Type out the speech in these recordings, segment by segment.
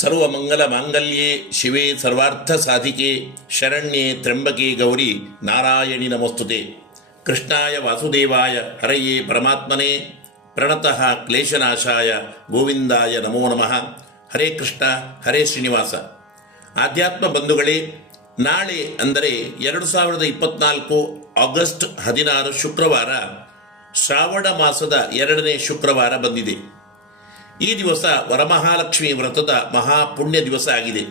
ಸರ್ವಮಂಗಲ ಮಾಂಗಲ್ಯೆ ಶಿವೆ ಸರ್ವಾರ್ಥ ಸಾಧಿಕೆ ಶರಣ್ಯೆ ತ್ರ್ಯಂಬಕೆ ಗೌರಿ ನಾರಾಯಣಿ ನಮಸ್ತುತೆ. ಕೃಷ್ಣಾಯ ವಾಸುದೇವಾಯ ಹರಯೇ ಪರಮಾತ್ಮನೇ. ಪ್ರಣತಃ ಕ್ಲೇಶನಾಶಾಯ ಗೋವಿಂದಾಯ ನಮೋ ನಮಃ. ಹರೇ ಕೃಷ್ಣ, ಹರೇ ಶ್ರೀನಿವಾಸ. ಆಧ್ಯಾತ್ಮ ಬಂಧುಗಳೇ, ನಾಳೆ ಅಂದರೆ ಎರಡು ಸಾವಿರದ ಇಪ್ಪತ್ನಾಲ್ಕು ಆಗಸ್ಟ್ ಹದಿನಾರು ಶುಕ್ರವಾರ ಶ್ರಾವಣ ಮಾಸದ ಎರಡನೇ ಶುಕ್ರವಾರ ಬಂದಿದೆ. ಈ ದಿವಸ ವರಮಹಾಲಕ್ಷ್ಮಿ ವ್ರತದ ಮಹಾಪುಣ್ಯ ದಿವಸ ಆಗಿದೆ.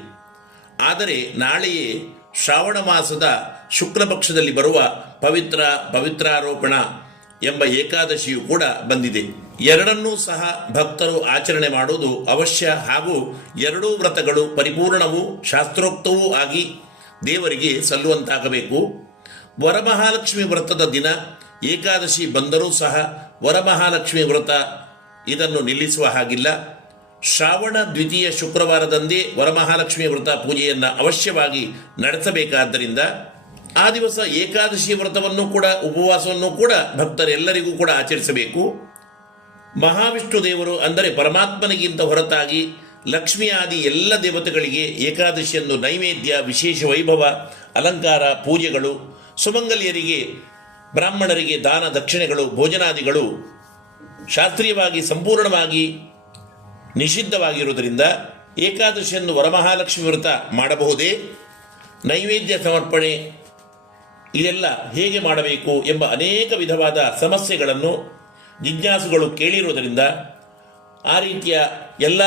ಆದರೆ ನಾಳೆಯೇ ಶ್ರಾವಣ ಮಾಸದ ಶುಕ್ಲ ಪಕ್ಷದಲ್ಲಿ ಬರುವ ಪವಿತ್ರ ಪವಿತ್ರಾರೋಪಣ ಎಂಬ ಏಕಾದಶಿಯು ಕೂಡ ಬಂದಿದೆ. ಎರಡನ್ನೂ ಸಹ ಭಕ್ತರು ಆಚರಣೆ ಮಾಡುವುದು ಅವಶ್ಯ ಹಾಗೂ ಎರಡೂ ವ್ರತಗಳು ಪರಿಪೂರ್ಣವೂ ಶಾಸ್ತ್ರೋಕ್ತವೂ ಆಗಿ ದೇವರಿಗೆ ಸಲ್ಲುವಂತಾಗಬೇಕು. ವರಮಹಾಲಕ್ಷ್ಮಿ ವ್ರತದ ದಿನ ಏಕಾದಶಿ ಬಂದರೂ ಸಹ ವರಮಹಾಲಕ್ಷ್ಮಿ ವ್ರತ ಇದನ್ನು ನಿಲ್ಲಿಸುವ ಹಾಗಿಲ್ಲ. ಶ್ರಾವಣ ದ್ವಿತೀಯ ಶುಕ್ರವಾರದಂದೇ ವರಮಹಾಲಕ್ಷ್ಮಿ ವ್ರತ ಪೂಜೆಯನ್ನು ಅವಶ್ಯವಾಗಿ ನಡೆಸಬೇಕಾದ್ದರಿಂದ ಆ ದಿವಸ ಏಕಾದಶಿ ವ್ರತವನ್ನು ಕೂಡ, ಉಪವಾಸವನ್ನು ಕೂಡ ಭಕ್ತರೆಲ್ಲರಿಗೂ ಕೂಡ ಆಚರಿಸಬೇಕು. ಮಹಾವಿಷ್ಣು ದೇವರು ಅಂದರೆ ಪರಮಾತ್ಮನಿಗಿಂತ ಹೊರತಾಗಿ ಲಕ್ಷ್ಮಿ ಆದಿ ಎಲ್ಲ ದೇವತೆಗಳಿಗೆ ಏಕಾದಶಿಯನ್ನು ನೈವೇದ್ಯ, ವಿಶೇಷ ವೈಭವ, ಅಲಂಕಾರ, ಪೂಜೆಗಳು, ಸುಮಂಗಲಿಯರಿಗೆ, ಬ್ರಾಹ್ಮಣರಿಗೆ ದಾನ ದಕ್ಷಿಣೆಗಳು, ಭೋಜನಾದಿಗಳು ಶಾಸ್ತ್ರೀಯವಾಗಿ, ಸಂಪೂರ್ಣವಾಗಿ ನಿಷಿದ್ಧವಾಗಿರುವುದರಿಂದ ಏಕಾದಶಿಯನ್ನು ವರಮಹಾಲಕ್ಷ್ಮಿ ವ್ರತ ಮಾಡಬಹುದೇ? ನೈವೇದ್ಯ ಸಮರ್ಪಣೆ ಇದೆಲ್ಲ ಹೇಗೆ ಮಾಡಬೇಕು ಎಂಬ ಅನೇಕ ವಿಧವಾದ ಸಮಸ್ಯೆಗಳನ್ನು ಜಿಜ್ಞಾಸುಗಳು ಕೇಳಿರುವುದರಿಂದ ಆ ರೀತಿಯ ಎಲ್ಲ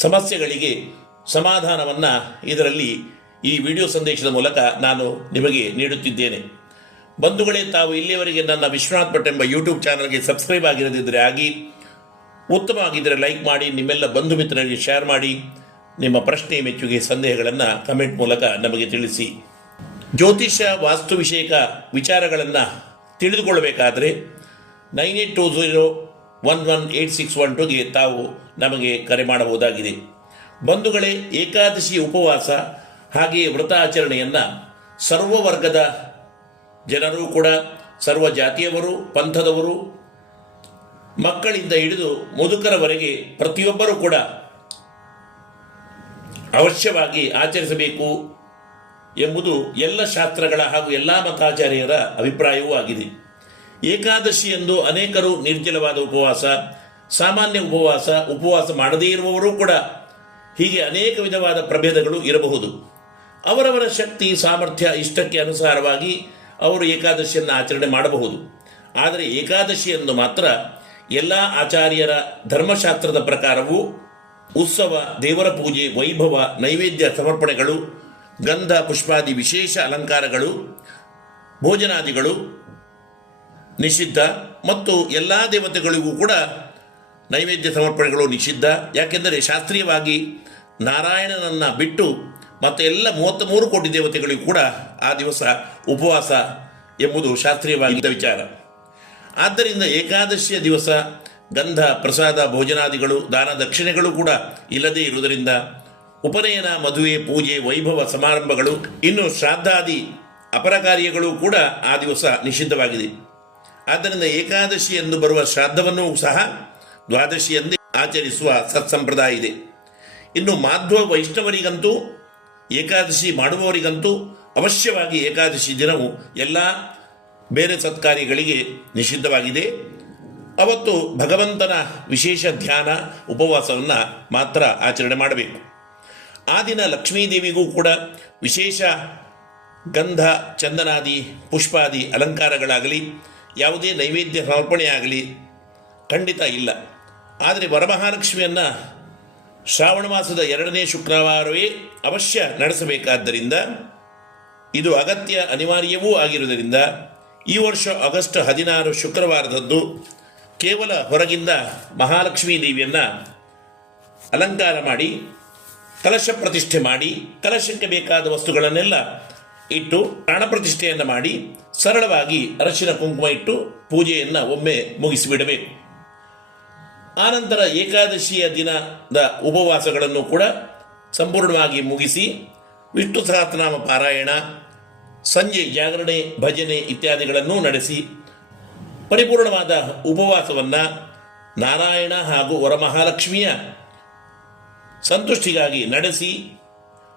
ಸಮಸ್ಯೆಗಳಿಗೆ ಸಮಾಧಾನವನ್ನು ಇದರಲ್ಲಿ ಈ ವಿಡಿಯೋ ಸಂದೇಶದ ಮೂಲಕ ನಾನು ನಿಮಗೆ ನೀಡುತ್ತಿದ್ದೇನೆ. ಬಂಧುಗಳೇ, ತಾವು ಇಲ್ಲಿಯವರೆಗೆ ನನ್ನ ವಿಶ್ವನಾಥ್ ಭಟ್ ಎಂಬ ಯೂಟ್ಯೂಬ್ ಚಾನಲ್ಗೆ ಸಬ್ಸ್ಕ್ರೈಬ್ ಆಗಿರದಿದ್ದರೆ ಆಗಿ ಉತ್ತಮವಾಗಿದ್ದರೆ ಲೈಕ್ ಮಾಡಿ, ನಿಮ್ಮೆಲ್ಲ ಬಂಧು ಮಿತ್ರರಿಗೆ ಶೇರ್ ಮಾಡಿ, ನಿಮ್ಮ ಪ್ರಶ್ನೆ ಮೆಚ್ಚುಗೆ ಸಂದೇಹಗಳನ್ನು ಕಮೆಂಟ್ ಮೂಲಕ ನಮಗೆ ತಿಳಿಸಿ. ಜ್ಯೋತಿಷ್ಯ, ವಾಸ್ತು ವಿಷಯಕ ವಿಚಾರಗಳನ್ನು ತಿಳಿದುಕೊಳ್ಳಬೇಕಾದರೆ nine eight two zero one one eight six one ಟೂಗೆ ತಾವು ನಮಗೆ ಕರೆ ಮಾಡಬಹುದಾಗಿದೆ. ಬಂಧುಗಳೇ, ಏಕಾದಶಿ ಉಪವಾಸ ಹಾಗೆಯೇ ವ್ರತ ಆಚರಣೆಯನ್ನು ಸರ್ವ ವರ್ಗದ ಜನರು ಕೂಡ ಸರ್ವ ಜಾತಿಯವರು, ಪಂಥದವರು, ಮಕ್ಕಳಿಂದ ಹಿಡಿದು ಮುದುಕರವರೆಗೆ ಪ್ರತಿಯೊಬ್ಬರೂ ಕೂಡ ಅವಶ್ಯವಾಗಿ ಆಚರಿಸಬೇಕು ಎಂಬುದು ಎಲ್ಲ ಶಾಸ್ತ್ರಗಳ ಹಾಗೂ ಎಲ್ಲ ಮತಾಚಾರ್ಯರ ಅಭಿಪ್ರಾಯವೂ ಆಗಿದೆ. ಏಕಾದಶಿ ಎಂದು ಅನೇಕರು ನಿರ್ಜಲವಾದ ಉಪವಾಸ, ಸಾಮಾನ್ಯ ಉಪವಾಸ ಉಪವಾಸ ಮಾಡದೇ ಇರುವವರೂ ಕೂಡ ಹೀಗೆ ಅನೇಕ ವಿಧವಾದ ಪ್ರಭೇದಗಳು ಇರಬಹುದು. ಅವರವರ ಶಕ್ತಿ, ಸಾಮರ್ಥ್ಯ, ಇಷ್ಟಕ್ಕೆ ಅನುಸಾರವಾಗಿ ಅವರು ಏಕಾದಶಿಯನ್ನು ಆಚರಣೆ ಮಾಡಬಹುದು. ಆದರೆ ಏಕಾದಶಿಯನ್ನು ಮಾತ್ರ ಎಲ್ಲ ಆಚಾರ್ಯರ ಧರ್ಮಶಾಸ್ತ್ರದ ಪ್ರಕಾರವೂ ಉತ್ಸವ, ದೇವರ ಪೂಜೆ, ವೈಭವ, ನೈವೇದ್ಯ ಸಮರ್ಪಣೆಗಳು, ಗಂಧ, ಪುಷ್ಪಾದಿ ವಿಶೇಷ ಅಲಂಕಾರಗಳು, ಭೋಜನಾದಿಗಳು ನಿಷಿದ್ಧ ಮತ್ತು ಎಲ್ಲ ದೇವತೆಗಳಿಗೂ ಕೂಡ ನೈವೇದ್ಯ ಸಮರ್ಪಣೆಗಳು ನಿಷಿದ್ಧ. ಯಾಕೆಂದರೆ ಶಾಸ್ತ್ರೀಯವಾಗಿ ನಾರಾಯಣನನ್ನು ಬಿಟ್ಟು ಮತ್ತು ಎಲ್ಲ ಮೂವತ್ತ್ಮೂರು ಕೋಟಿ ದೇವತೆಗಳಿಗೂ ಕೂಡ ಆ ದಿವಸ ಉಪವಾಸ ಎಂಬುದು ಶಾಸ್ತ್ರೀಯವಾಗಿದ್ದ ವಿಚಾರ. ಆದ್ದರಿಂದ ಏಕಾದಶಿಯ ದಿವಸ ಗಂಧ, ಪ್ರಸಾದ, ಭೋಜನಾದಿಗಳು, ದಾನ ದಕ್ಷಿಣೆಗಳು ಕೂಡ ಇಲ್ಲದೇ ಇರುವುದರಿಂದ ಉಪನಯನ, ಮದುವೆ, ಪೂಜೆ, ವೈಭವ ಸಮಾರಂಭಗಳು, ಇನ್ನು ಶ್ರಾದ್ದಾದಿ ಅಪರ ಕಾರ್ಯಗಳು ಕೂಡ ಆ ದಿವಸ ನಿಷಿದ್ಧವಾಗಿದೆ. ಆದ್ದರಿಂದ ಏಕಾದಶಿ ಎಂದು ಬರುವ ಶ್ರಾದ್ದವನ್ನು ಸಹ ದ್ವಾದಶಿಯಂದೇ ಆಚರಿಸುವ ಸತ್ಸಂಪ್ರದಾಯ ಇದೆ. ಇನ್ನು ಮಾಧ್ವ ವೈಷ್ಣವರಿಗಂತೂ ಏಕಾದಶಿ ಮಾಡುವವರಿಗಂತೂ ಅವಶ್ಯವಾಗಿ ಏಕಾದಶಿ ದಿನವು ಎಲ್ಲ ಬೇರೆ ಸತ್ಕಾರ್ಯಗಳಿಗೆ ನಿಷಿದ್ಧವಾಗಿದೆ. ಅವತ್ತು ಭಗವಂತನ ವಿಶೇಷ ಧ್ಯಾನ, ಉಪವಾಸವನ್ನು ಮಾತ್ರ ಆಚರಣೆ ಮಾಡಬೇಕು. ಆ ದಿನ ಲಕ್ಷ್ಮೀದೇವಿಗೂ ಕೂಡ ವಿಶೇಷ ಗಂಧ, ಚಂದನಾದಿ, ಪುಷ್ಪಾದಿ ಅಲಂಕಾರಗಳಾಗಲಿ, ಯಾವುದೇ ನೈವೇದ್ಯ ಸಮರ್ಪಣೆಯಾಗಲಿ ಖಂಡಿತ ಇಲ್ಲ. ಆದರೆ ವರಮಹಾಲಕ್ಷ್ಮಿಯನ್ನು ಶ್ರಾವಣ ಮಾಸದ ಎರಡನೇ ಶುಕ್ರವಾರವೇ ಅವಶ್ಯ ನಡೆಸಬೇಕಾದ್ದರಿಂದ ಇದು ಅಗತ್ಯ ಅನಿವಾರ್ಯವೂ ಆಗಿರುವುದರಿಂದ ಈ ವರ್ಷ ಆಗಸ್ಟ್ ಹದಿನಾರು ಶುಕ್ರವಾರದಂದು ಕೇವಲ ಹೊರಗಿಂದ ಮಹಾಲಕ್ಷ್ಮೀ ದೇವಿಯನ್ನು ಅಲಂಕಾರ ಮಾಡಿ, ಕಲಶ ಪ್ರತಿಷ್ಠೆ ಮಾಡಿ, ಕಲಶಕ್ಕೆ ಬೇಕಾದ ವಸ್ತುಗಳನ್ನೆಲ್ಲ ಇಟ್ಟು ಪ್ರಾಣ ಪ್ರತಿಷ್ಠೆಯನ್ನು ಮಾಡಿ, ಸರಳವಾಗಿ ಅರಶಿನ ಕುಂಕುಮ ಇಟ್ಟು ಪೂಜೆಯನ್ನು ಒಮ್ಮೆ ಮುಗಿಸಿಬಿಡಬೇಕು. ಆನಂತರ ಏಕಾದಶಿಯ ದಿನದ ಉಪವಾಸಗಳನ್ನು ಕೂಡ ಸಂಪೂರ್ಣವಾಗಿ ಮುಗಿಸಿ ವಿಷ್ಣು ಸಹಸ್ರನಾಮ ಪಾರಾಯಣ, ಸಂಜೆ ಜಾಗರಣೆ, ಭಜನೆ ಇತ್ಯಾದಿಗಳನ್ನು ನಡೆಸಿ ಪರಿಪೂರ್ಣವಾದ ಉಪವಾಸವನ್ನು ನಾರಾಯಣ ಹಾಗೂ ವರಮಹಾಲಕ್ಷ್ಮಿಯ ಸಂತುಷ್ಟಿಗಾಗಿ ನಡೆಸಿ,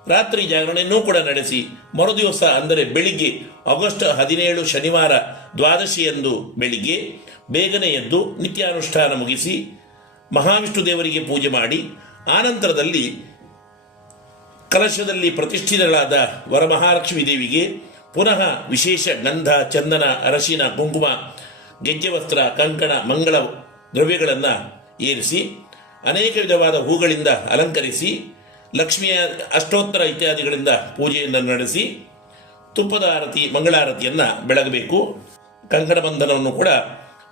ರಾತ್ರಿ ಜಾಗರಣೆಯನ್ನು ಕೂಡ ನಡೆಸಿ, ಮರುದಿವಸ ಅಂದರೆ ಬೆಳಿಗ್ಗೆ ಆಗಸ್ಟ್ ಹದಿನೇಳು ಶನಿವಾರ ದ್ವಾದಶಿಯಂದು ಬೆಳಿಗ್ಗೆ ಬೇಗನೆ ಎದ್ದು ನಿತ್ಯಾನುಷ್ಠಾನ ಮುಗಿಸಿ ಮಹಾವಿಷ್ಣು ದೇವರಿಗೆ ಪೂಜೆ ಮಾಡಿ, ಆನಂತರದಲ್ಲಿ ಕಲಶದಲ್ಲಿ ಪ್ರತಿಷ್ಠಿತಗಳಾದ ವರಮಹಾಲಕ್ಷ್ಮೀ ದೇವಿಗೆ ಪುನಃ ವಿಶೇಷ ಗಂಧ, ಚಂದನ, ಅರಶಿನ, ಕುಂಕುಮ ಗೆಜ್ಜೆ ವಸ್ತ್ರ ಕಂಕಣ, ಮಂಗಳ ದ್ರವ್ಯಗಳನ್ನು ಏರಿಸಿ, ಅನೇಕ ವಿಧವಾದ ಹೂಗಳಿಂದ ಅಲಂಕರಿಸಿ, ಲಕ್ಷ್ಮಿಯ ಅಷ್ಟೋತ್ತರ ಇತ್ಯಾದಿಗಳಿಂದ ಪೂಜೆಯನ್ನು ನಡೆಸಿ, ತುಪ್ಪದ ಆರತಿ, ಮಂಗಳಾರತಿಯನ್ನು ಬೆಳಗಬೇಕು. ಕಂಕಣ ಬಂಧನವನ್ನು ಕೂಡ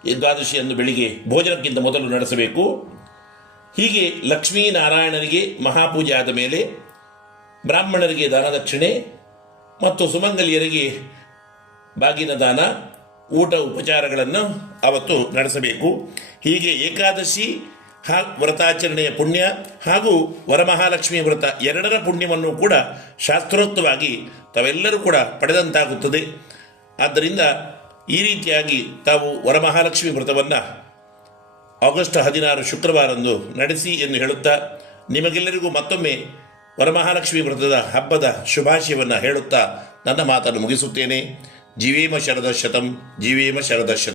ದ್ವಾದಶಿಯಂದು ಬೆಳಿಗ್ಗೆ ಭೋಜನಕ್ಕಿಂತ ಮೊದಲು ನಡೆಸಬೇಕು. ಹೀಗೆ ಲಕ್ಷ್ಮೀನಾರಾಯಣನಿಗೆ ಮಹಾಪೂಜೆ ಆದ ಮೇಲೆ ಬ್ರಾಹ್ಮಣರಿಗೆ ದಾನದಕ್ಷಿಣೆ ಮತ್ತು ಸುಮಂಗಲಿಯರಿಗೆ ಬಾಗಿನ ದಾನ, ಊಟ ಉಪಚಾರಗಳನ್ನು ಅವತ್ತು ನಡೆಸಬೇಕು. ಹೀಗೆ ಏಕಾದಶಿ, ಹಾ ವ್ರತಾಚರಣೆಯ ಪುಣ್ಯ ಹಾಗೂ ವರಮಹಾಲಕ್ಷ್ಮಿಯ ವ್ರತ ಎರಡರ ಪುಣ್ಯವನ್ನು ಕೂಡ ಶಾಸ್ತ್ರೋಕ್ತವಾಗಿ ತಾವೆಲ್ಲರೂ ಕೂಡ ಪಡೆದಂತಾಗುತ್ತದೆ. ಆದ್ದರಿಂದ ಈ ರೀತಿಯಾಗಿ ತಾವು ವರಮಹಾಲಕ್ಷ್ಮಿ ವ್ರತವನ್ನು ಆಗಸ್ಟ್ ಹದಿನಾರು ಶುಕ್ರವಾರಂದು ನಡೆಸಿ ಎಂದು ಹೇಳುತ್ತಾ ನಿಮಗೆಲ್ಲರಿಗೂ ಮತ್ತೊಮ್ಮೆ ವರಮಹಾಲಕ್ಷ್ಮಿ ವ್ರತದ ಹಬ್ಬದ ಶುಭಾಶಯವನ್ನು ಹೇಳುತ್ತಾ ನನ್ನ ಮಾತನ್ನು ಮುಗಿಸುತ್ತೇನೆ. ಜೀವೇಮ ಶರದ ಶತಂ ಜೀವೇಮ ಶರದ ಶತಂ